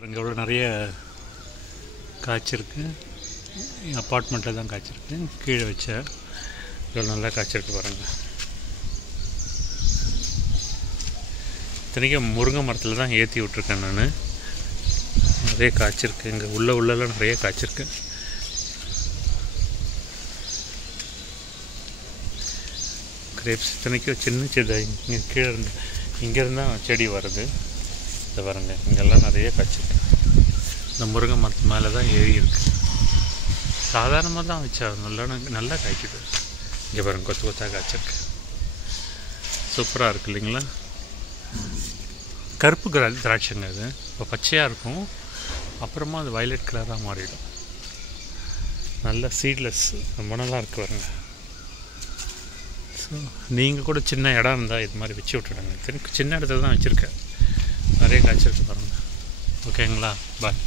பாருங்க எவ்வளோ நிறைய காய்ச்சிருக்கு. அப்பார்ட்மெண்ட்டில் தான் காய்ச்சிருக்கு. கீழே வச்ச இவ்வளோ நல்லா காய்ச்சிருக்கு பாருங்கள். இத்தனைக்கும் முருங்கை மரத்தில் தான் ஏற்றி விட்ருக்கேன் நான். நிறைய காய்ச்சிருக்கு. இங்கே உள்ளெல்லாம் நிறைய காய்ச்சிருக்கு. கிரேப்ஸ் இத்தனைக்கும் சின்ன இங்கே கீழே இருந்து இங்கேருந்தான் செடி வருது. இதை பாருங்க இங்கெல்லாம் நிறைய காய்ச்சிருக்கு. இந்த முருங்கை மரத்து மேலே தான் ஏறி இருக்குது. சாதாரணமாக தான் வச்சா நல்லா காய்க்குது. இங்கே பாருங்க கொத்து கொத்தாக காய்ச்சிருக்கு. சூப்பராக இருக்குது இல்லைங்களா? கருப்பு திராட்சைங்க. அது இப்போ பச்சையாக இருக்கும், அப்புறமா அது வயலட் கலராக மாறிடும். நல்ல சீட்லெஸ் ரொம்ப நல்லா இருக்குது பாருங்க. ஸோ நீங்கள் கூட சின்ன இடம் இருந்தால் இது மாதிரி வச்சு விட்டுடுங்க. சின்ன இடத்துல தான் வச்சுருக்கேன். நிறைய காய்ச்சிருக்கு பாருங்கள். ஓகேங்களா? பாய்.